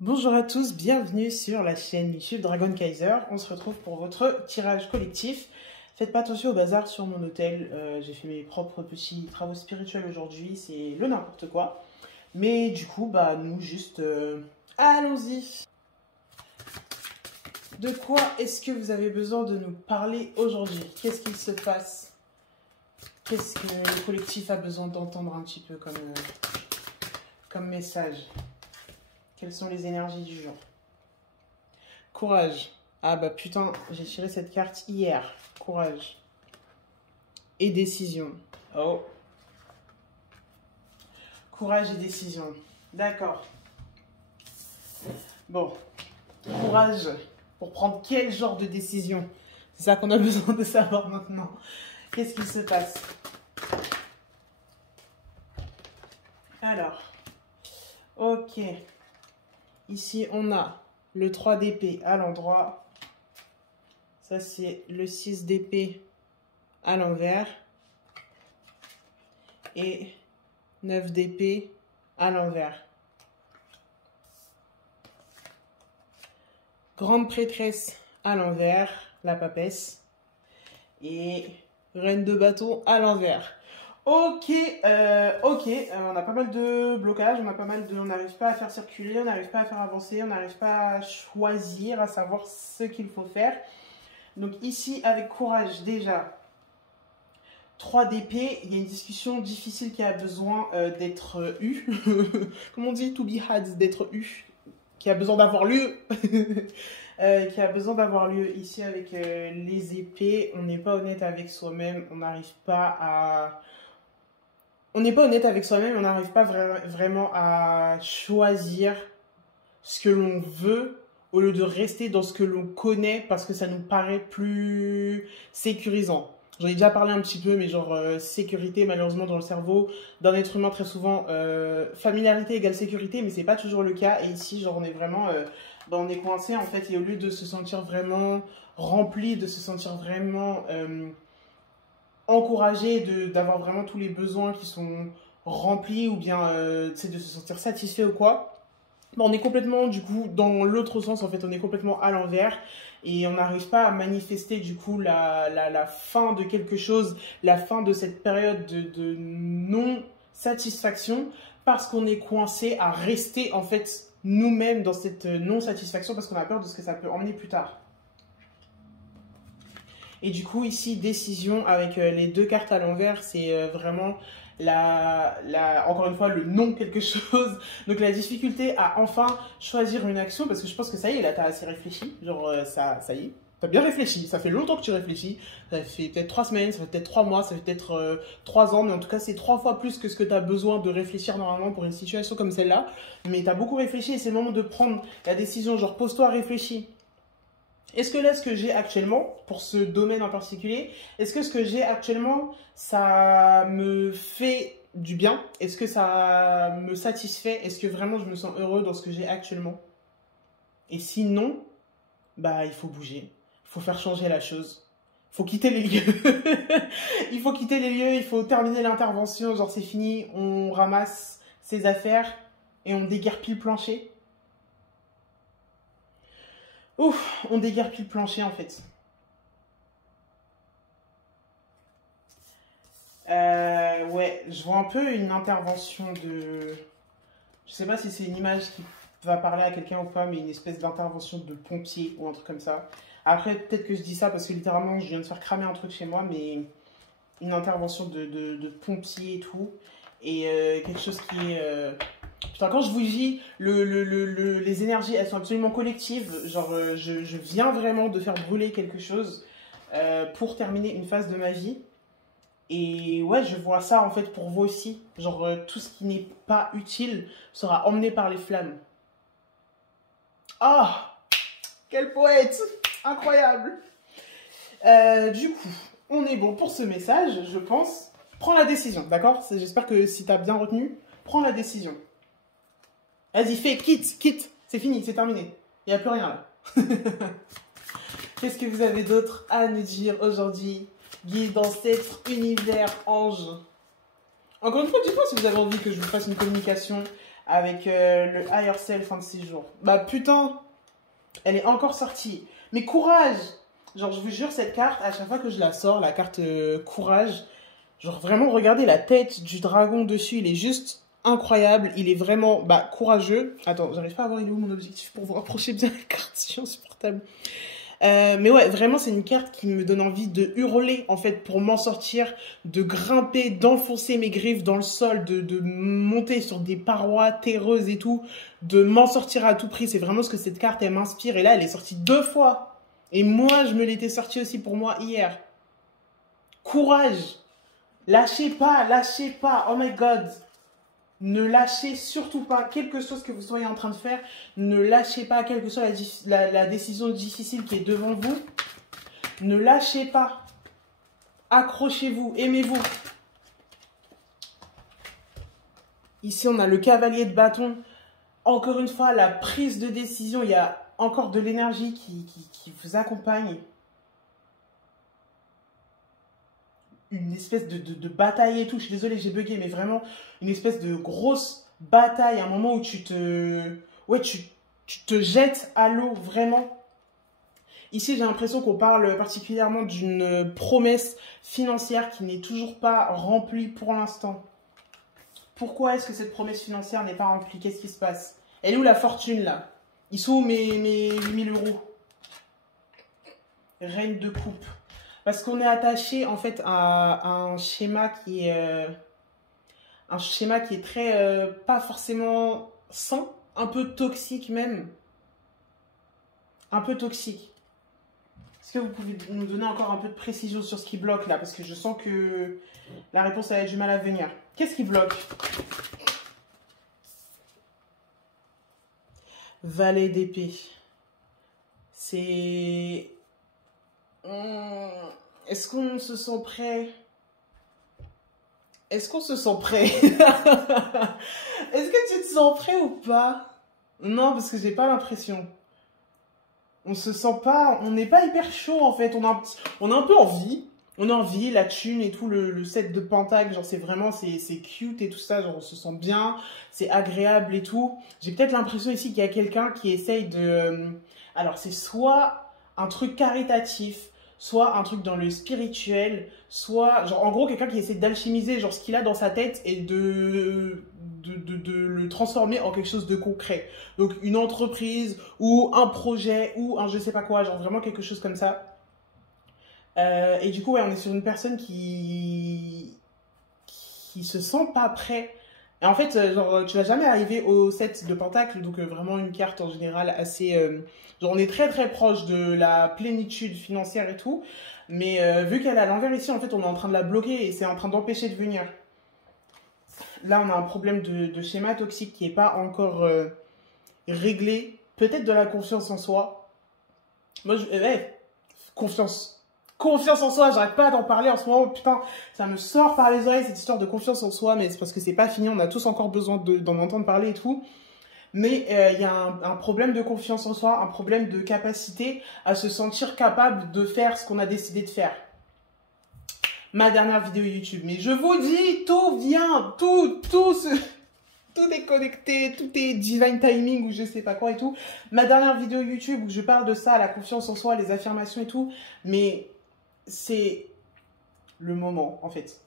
Bonjour à tous, bienvenue sur la chaîne YouTube Dragon Kaiser. On se retrouve pour votre tirage collectif. Faites pas attention au bazar sur mon hôtel. J'ai fait mes propres petits travaux spirituels aujourd'hui, c'est le n'importe quoi. Mais du coup, nous juste allons-y. De quoi est-ce que vous avez besoin de nous parler aujourd'hui? Qu'est-ce qu'il se passe? Qu'est-ce que le collectif a besoin d'entendre un petit peu comme message? Quelles sont les énergies du jour? Courage. Ah bah putain, j'ai tiré cette carte hier. Courage. Et décision. Oh. Courage et décision. D'accord. Bon. Courage. Pour prendre quel genre de décision? C'est ça qu'on a besoin de savoir maintenant. Qu'est-ce qui se passe? Alors. Ok. Ici, on a le 3 d'épée à l'endroit. Ça, c'est le 6 d'épée à l'envers. Et 9 d'épée à l'envers. Grande prêtresse à l'envers, la papesse. Et reine de bâton à l'envers. Ok, on a pas mal de blocages, on n'arrive pas à faire circuler, on n'arrive pas à faire avancer, on n'arrive pas à choisir, à savoir ce qu'il faut faire. Donc ici, avec courage, déjà, 3 d'épée, il y a une discussion difficile qui a besoin d'être eue. Comment on dit? To be had, d'être eue. Qui a besoin d'avoir lieu. Qui a besoin d'avoir lieu. Ici, avec les épées, on n'est pas honnête avec soi-même, on n'arrive pas à... On n'est pas honnête avec soi-même, on n'arrive pas vraiment à choisir ce que l'on veut au lieu de rester dans ce que l'on connaît parce que ça nous paraît plus sécurisant. J'en ai déjà parlé un petit peu, mais genre sécurité, malheureusement, dans le cerveau d'un être humain, très souvent, familiarité égale sécurité, mais c'est pas toujours le cas. Et ici, genre, on est vraiment, on est coincé, en fait, et au lieu de se sentir vraiment rempli, de se sentir vraiment encouragé, d'avoir vraiment tous les besoins qui sont remplis, ou bien, de se sentir satisfait ou quoi, on est complètement, du coup, dans l'autre sens, en fait, on est complètement à l'envers. Et on n'arrive pas à manifester, du coup, la fin de quelque chose, la fin de cette période de non-satisfaction, parce qu'on est coincé à rester, en fait, nous-mêmes dans cette non-satisfaction, parce qu'on a peur de ce que ça peut emmener plus tard. Et du coup, ici, décision, avec les deux cartes à l'envers, c'est vraiment... encore une fois, le non quelque chose. Donc la difficulté à enfin choisir une action, parce que je pense que ça y est, là, t'as assez réfléchi. Genre, ça y est, t'as bien réfléchi. Ça fait longtemps que tu réfléchis. Ça fait peut-être 3 semaines, ça fait peut-être 3 mois, ça fait peut-être 3 ans, mais en tout cas, c'est 3 fois plus que ce que t'as besoin de réfléchir normalement pour une situation comme celle-là. Mais t'as beaucoup réfléchi et c'est le moment de prendre la décision. Genre, pose-toi, réfléchis. Est-ce que là, ce que j'ai actuellement, pour ce domaine en particulier, est-ce que ce que j'ai actuellement, ça me fait du bien? Est-ce que ça me satisfait? Est-ce que vraiment je me sens heureux dans ce que j'ai actuellement? Et sinon, il faut bouger. Il faut faire changer la chose. Il faut quitter les lieux. Il faut quitter les lieux, il faut terminer l'intervention. Genre, c'est fini, on ramasse ses affaires et on déguerpit le plancher. Ouf, on déguerpit le plancher en fait. Ouais, je vois un peu une intervention de... Je sais pas si c'est une image qui va parler à quelqu'un ou pas, mais une espèce d'intervention de pompier ou un truc comme ça. Après, peut-être que je dis ça parce que littéralement, je viens de faire cramer un truc chez moi, mais une intervention de pompier et tout. Et quelque chose qui est... Putain, quand je vous dis, les énergies, elles sont absolument collectives. Genre, je viens vraiment de faire brûler quelque chose pour terminer une phase de ma vie. Et ouais, je vois ça en fait pour vous aussi. Genre, tout ce qui n'est pas utile sera emmené par les flammes. Ah, quel poète! Incroyable! Du coup, on est bon pour ce message, je pense. Prends la décision, d'accord? J'espère que si tu as bien retenu, prends la décision. Vas-y, fais, quitte. C'est fini, c'est terminé. Il n'y a plus rien là. Qu'est-ce que vous avez d'autre à nous dire aujourd'hui? Guide, ancêtre, univers, ange. Encore une fois, dites-moi si vous avez envie que je vous fasse une communication avec le Higher Self 26 jours. Bah putain, elle est encore sortie. Mais courage! Genre, je vous jure, cette carte, à chaque fois que je la sors, la carte courage, genre vraiment, regardez la tête du dragon dessus, il est juste incroyable. Il est vraiment courageux. Attends, j'arrive pas à voir il est où mon objectif pour vous rapprocher bien la carte, c'est insupportable. Mais ouais, vraiment, c'est une carte qui me donne envie de hurler, en fait, pour m'en sortir, de grimper, d'enfoncer mes griffes dans le sol, de monter sur des parois terreuses et tout, de m'en sortir à tout prix. C'est vraiment ce que cette carte, elle m'inspire. Et là, elle est sortie 2 fois. Et moi, je me l'étais sortie aussi pour moi hier. Courage. Lâchez pas, lâchez pas. Oh my God. Ne lâchez surtout pas, quelque chose que vous soyez en train de faire, ne lâchez pas, quelle que soit la décision difficile qui est devant vous. Ne lâchez pas. Accrochez-vous, aimez-vous. Ici, on a le cavalier de bâton. Encore une fois, la prise de décision, il y a encore de l'énergie qui vous accompagne. Une espèce de bataille et tout. Je suis désolée, j'ai bugué, mais vraiment une espèce de grosse bataille. Un moment où tu te jettes à l'eau, vraiment. Ici, j'ai l'impression qu'on parle particulièrement d'une promesse financière qui n'est toujours pas remplie pour l'instant. Pourquoi est-ce que cette promesse financière n'est pas remplie? Qu'est-ce qui se passe? Elle est où la fortune, là? Ils sont où mes 8000 €? Reine de coupe. Parce qu'on est attaché, en fait, à un schéma qui est très, pas forcément sain, un peu toxique même. Un peu toxique. Est-ce que vous pouvez nous donner encore un peu de précision sur ce qui bloque là? Parce que je sens que la réponse a du mal à venir. Qu'est-ce qui bloque? Valet d'épée. C'est... Est-ce qu'on se sent prêt? Est-ce qu'on se sent prêt? Est-ce que tu te sens prêt ou pas? Non, parce que j'ai pas l'impression. On se sent pas... On n'est pas hyper chaud, en fait. On a un peu envie. On a envie, la thune et tout, le set de pentacle, genre c'est vraiment, c'est cute et tout ça, genre on se sent bien, c'est agréable et tout. J'ai peut-être l'impression ici qu'il y a quelqu'un qui essaye de... alors c'est soit un truc caritatif, soit un truc dans le spirituel, soit, genre en gros quelqu'un qui essaie d'alchimiser genre ce qu'il a dans sa tête et de le transformer en quelque chose de concret. Donc une entreprise ou un projet ou un je sais pas quoi, genre vraiment quelque chose comme ça. Et du coup, ouais, on est sur une personne qui se sent pas prêt. Et en fait, genre, tu vas jamais arriver au set de pentacle, donc vraiment une carte en général assez... genre, on est très très proche de la plénitude financière et tout, mais vu qu'elle est à l'envers ici, en fait, on est en train de la bloquer et c'est en train d'empêcher de venir. Là, on a un problème de schéma toxique qui n'est pas encore réglé. Peut-être de la confiance en soi. Moi, confiance. Confiance en soi, j'arrête pas d'en parler en ce moment, putain, ça me sort par les oreilles cette histoire de confiance en soi, mais c'est parce que c'est pas fini, on a tous encore besoin d'en entendre parler et tout. Mais il y a un problème de confiance en soi, un problème de capacité à se sentir capable de faire ce qu'on a décidé de faire. Ma dernière vidéo YouTube, mais je vous dis, tout vient, tout est connecté, tout est divine timing ou je sais pas quoi et tout. Ma dernière vidéo YouTube où je parle de ça, la confiance en soi, les affirmations et tout, mais... c'est le moment, en fait.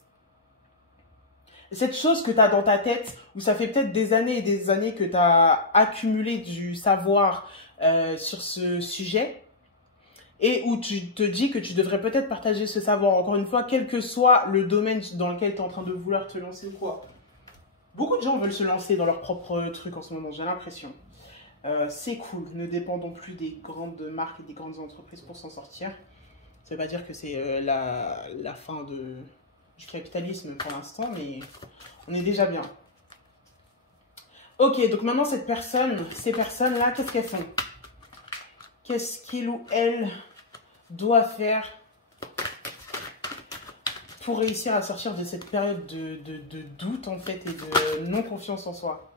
Cette chose que tu as dans ta tête, où ça fait peut-être des années et des années que tu as accumulé du savoir sur ce sujet, et où tu te dis que tu devrais peut-être partager ce savoir, encore une fois, quel que soit le domaine dans lequel tu es en train de vouloir te lancer ou quoi. Beaucoup de gens veulent se lancer dans leur propre truc en ce moment, j'ai l'impression. C'est cool, ne dépendons plus des grandes marques et des grandes entreprises pour s'en sortir. Ça ne veut pas dire que c'est la fin du capitalisme pour l'instant, mais on est déjà bien. Ok, donc maintenant ces personnes-là, qu'est-ce qu'elles font? Qu'est-ce qu'il ou elle doit faire pour réussir à sortir de cette période de doute en fait et de non-confiance en soi?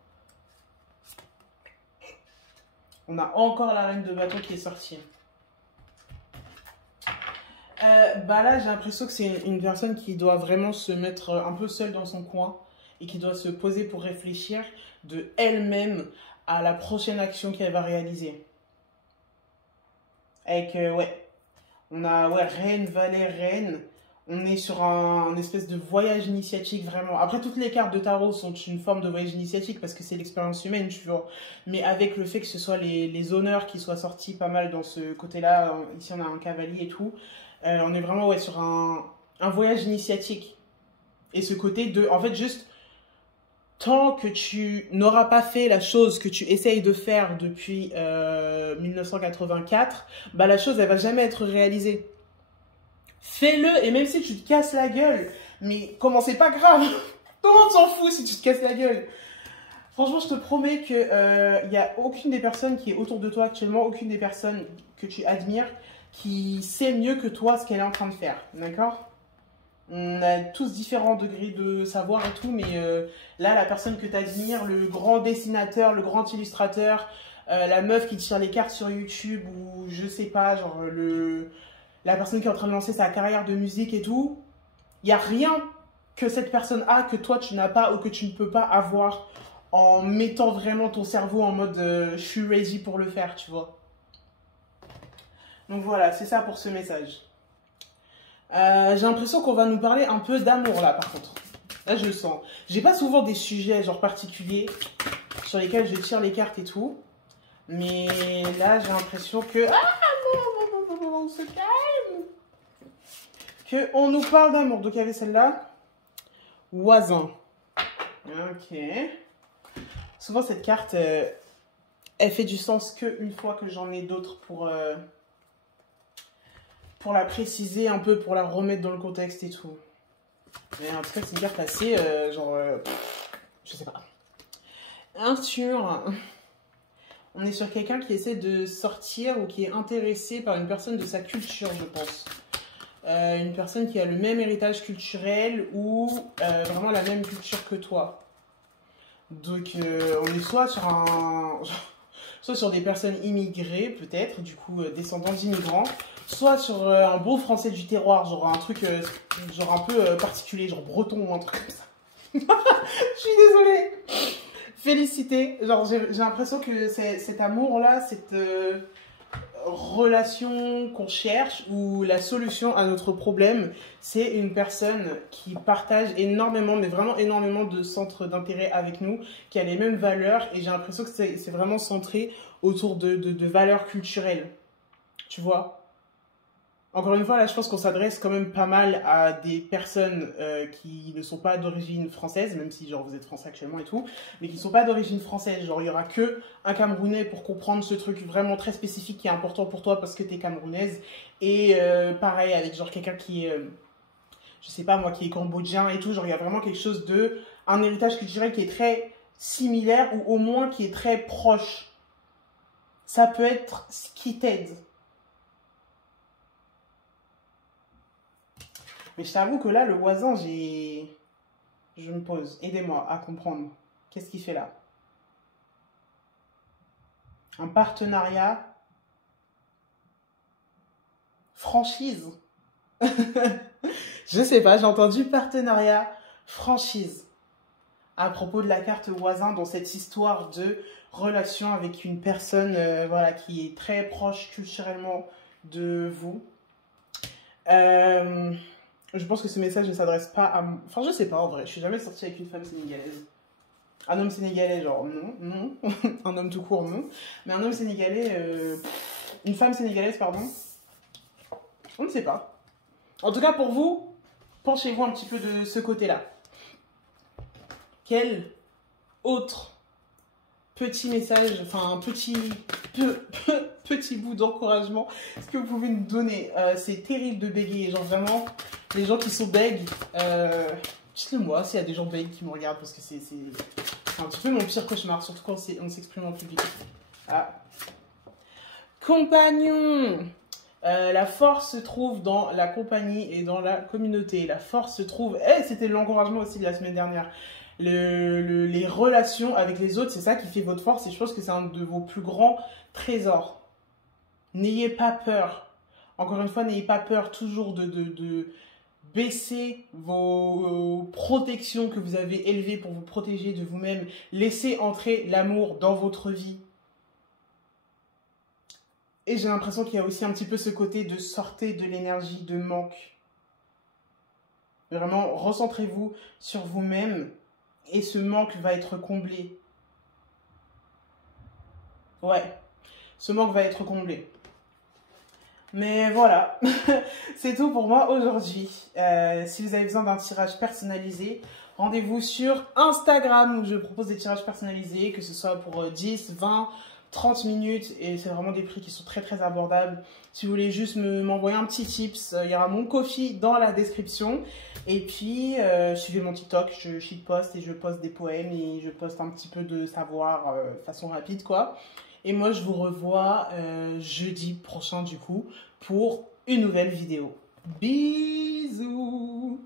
On a encore la reine de bâton qui est sortie. Là, j'ai l'impression que c'est une personne qui doit vraiment se mettre un peu seule dans son coin et qui doit se poser pour réfléchir. de elle-même à la prochaine action qu'elle va réaliser. Avec, ouais, on a, ouais, reine, valet, reine. On est sur un espèce de voyage initiatique, vraiment. Après, toutes les cartes de tarot sont une forme de voyage initiatique parce que c'est l'expérience humaine, tu vois. Mais avec le fait que ce soit les honneurs qui soient sortis pas mal dans ce côté-là, ici on a un cavalier et tout, on est vraiment, ouais, sur un voyage initiatique. Et ce côté de, en fait, juste, tant que tu n'auras pas fait la chose que tu essayes de faire depuis 1984, bah la chose, elle va jamais être réalisée. Fais-le, et même si tu te casses la gueule, mais comment c'est pas grave, tout le monde s'en fout si tu te casses la gueule. Franchement, je te promets que y a aucune des personnes qui est autour de toi actuellement, aucune des personnes que tu admires, qui sait mieux que toi ce qu'elle est en train de faire, d'accord? On a tous différents degrés de savoir et tout, mais là, la personne que tu admires, le grand dessinateur, le grand illustrateur, la meuf qui tire les cartes sur YouTube, ou je sais pas, genre la personne qui est en train de lancer sa carrière de musique et tout, il n'y a rien que cette personne a que toi tu n'as pas ou que tu ne peux pas avoir en mettant vraiment ton cerveau en mode je suis ready pour le faire, tu vois. Donc voilà, c'est ça pour ce message. J'ai l'impression qu'on va nous parler un peu d'amour là par contre. Là je le sens. J'ai pas souvent des sujets genre particuliers sur lesquels je tire les cartes et tout. Mais là j'ai l'impression que... Ah non, on se calme. Qu'on nous parle d'amour. Donc il y avait celle-là. Voisin. Ok. Souvent cette carte, elle fait du sens qu'une fois que j'en ai d'autres pour la préciser un peu, pour la remettre dans le contexte et tout. Mais en tout cas, c'est une carte assez, je sais pas. On est sur quelqu'un qui essaie de sortir ou qui est intéressé par une personne de sa culture, je pense. Une personne qui a le même héritage culturel ou vraiment la même culture que toi. Donc, on est soit sur des personnes immigrées, peut-être, du coup, descendants d'immigrants, soit sur un beau français du terroir, genre un truc genre un peu particulier, genre breton ou un truc comme ça. Je suis désolée. Félicité. Genre, j'ai l'impression que cet amour-là, cette relation qu'on cherche, ou la solution à notre problème, c'est une personne qui partage énormément, mais vraiment énormément de centres d'intérêt avec nous, qui a les mêmes valeurs, et j'ai l'impression que c'est vraiment centré autour de valeurs culturelles. Tu vois ? Encore une fois, là, je pense qu'on s'adresse quand même pas mal à des personnes qui ne sont pas d'origine française, même si, genre, vous êtes français actuellement et tout, mais qui ne sont pas d'origine française. Genre, il n'y aura que un Camerounais pour comprendre ce truc vraiment très spécifique qui est important pour toi parce que tu es camerounaise. Et pareil, avec, genre, quelqu'un qui est, je sais pas moi, qui est cambodgien et tout. Genre, il y a vraiment quelque chose un héritage culturel qui est très similaire ou au moins qui est très proche. Ça peut être ce qui t'aide. Mais je t'avoue que là, le voisin, je me pose. Aidez-moi à comprendre. Qu'est-ce qu'il fait là? Un partenariat? Franchise? Je sais pas, j'ai entendu partenariat, franchise. À propos de la carte voisin, dans cette histoire de relation avec une personne voilà, qui est très proche culturellement de vous. Je pense que ce message ne s'adresse pas à... Enfin, je sais pas, en vrai. Je suis jamais sortie avec une femme sénégalaise. Un homme sénégalais, genre, non. Un homme tout court, non. Mais un homme sénégalais... Une femme sénégalaise, pardon. On ne sait pas. En tout cas, pour vous, penchez-vous un petit peu de ce côté-là. Quel autre petit message, enfin, petit bout d'encouragement est-ce que vous pouvez nous donner? C'est terrible de bégayer, genre vraiment... Les gens qui sont bègues, dites-le moi s'il y a des gens bègues qui me regardent parce que c'est un petit peu mon pire cauchemar, surtout quand on s'exprime en public. Ah. Compagnon, la force se trouve dans la compagnie et dans la communauté. La force se trouve... c'était l'encouragement aussi de la semaine dernière. Les relations avec les autres, c'est ça qui fait votre force et je pense que c'est un de vos plus grands trésors. N'ayez pas peur. Encore une fois, n'ayez pas peur toujours baissez vos protections que vous avez élevées pour vous protéger de vous-même. Laissez entrer l'amour dans votre vie. Et j'ai l'impression qu'il y a aussi un petit peu ce côté de sortez de l'énergie de manque. Vraiment, recentrez-vous sur vous-même et ce manque va être comblé. Ouais, ce manque va être comblé. Mais voilà, c'est tout pour moi aujourd'hui. Si vous avez besoin d'un tirage personnalisé, rendez-vous sur Instagram où je propose des tirages personnalisés, que ce soit pour 10, 20, 30 minutes. Et c'est vraiment des prix qui sont très très abordables. Si vous voulez juste m'envoyer un petit tips, il y aura mon Ko-fi dans la description. Et puis, suivez mon TikTok, je shitpost et je poste des poèmes et je poste un petit peu de savoir façon rapide quoi. Et moi, je vous revois jeudi prochain, du coup, pour une nouvelle vidéo. Bisous!